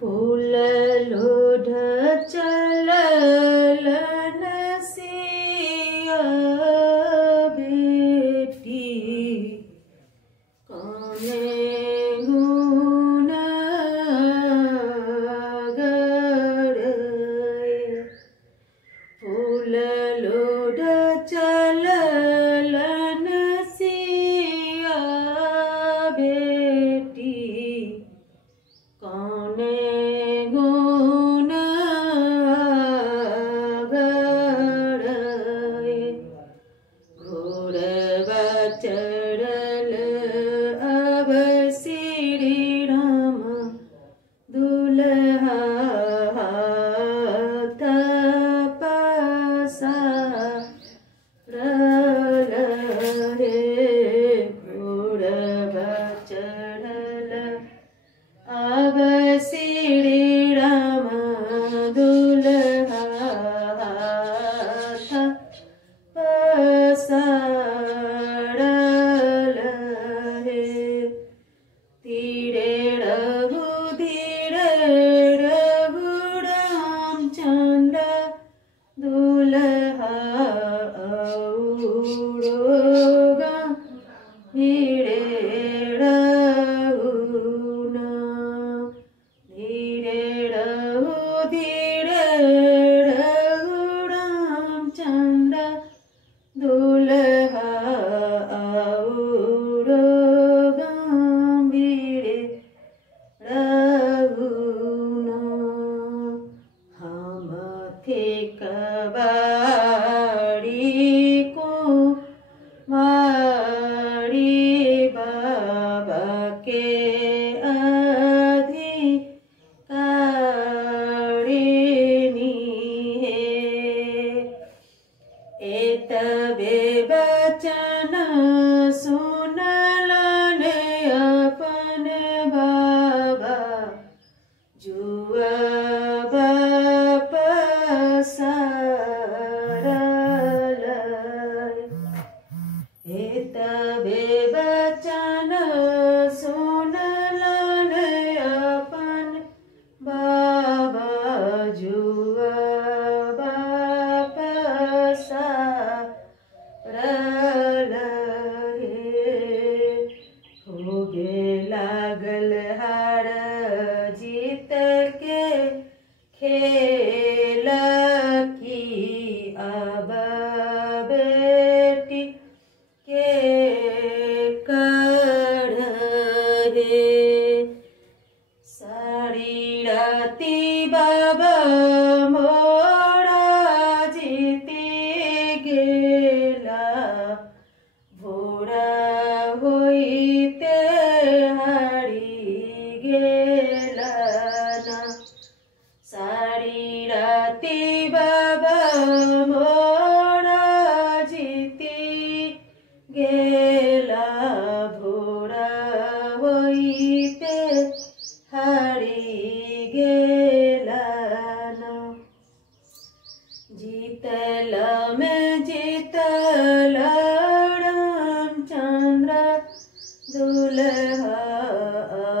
फूल लोढ़ चललन सिया बेटी कौने गुण गड़े। फूल लोढ़ चललन सिया बेटी कौने गुण गड़े। घोड़वा चढ़ल अब श्री राम दुल्हा हाथ पसारल हे। घोड़वा चढ़ल अब श्री राम दुल्हा हाथ पसारल हे। धीरे रघु रामचंद्र दुल्हा औरोगा धीरे रघुना। धीरे रघु रामचंद्र दुल्हा औरोगा धीरे रघुना। हम थे कबाड़ी को मारी बाबा के अधिकारिणी है। एतबे बचन सुनलन अपन बाबा जुआ पसारल। एतबे बचन सुनलन अपन बाबा जुआ पसारल हे। होगे लागल हार जीत के खेल की अब बेटी के करहे। सारी राती बाबा मोरा जीती गेला भोरा होइते हारी गेला ना। सारी राती बाबा मोरा जीती गेला भोरा होइते हारी गेला ना। जीतल में जीतल रामचंद्र दुल्हा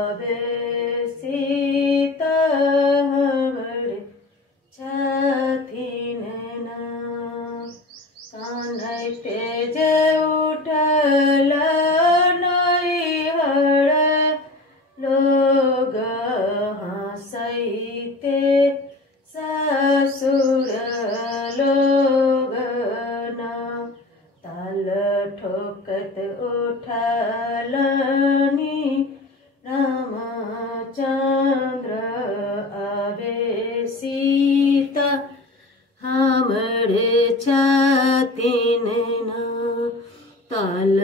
अबे सीता हमरे छथिन ना। कान्हैते जे उठल नैहर लोग हँसैते ससुर लोग ना। ताल ठोकत उठलनी रामचंद्र आवे सीता हमरे छथिन ना। ताल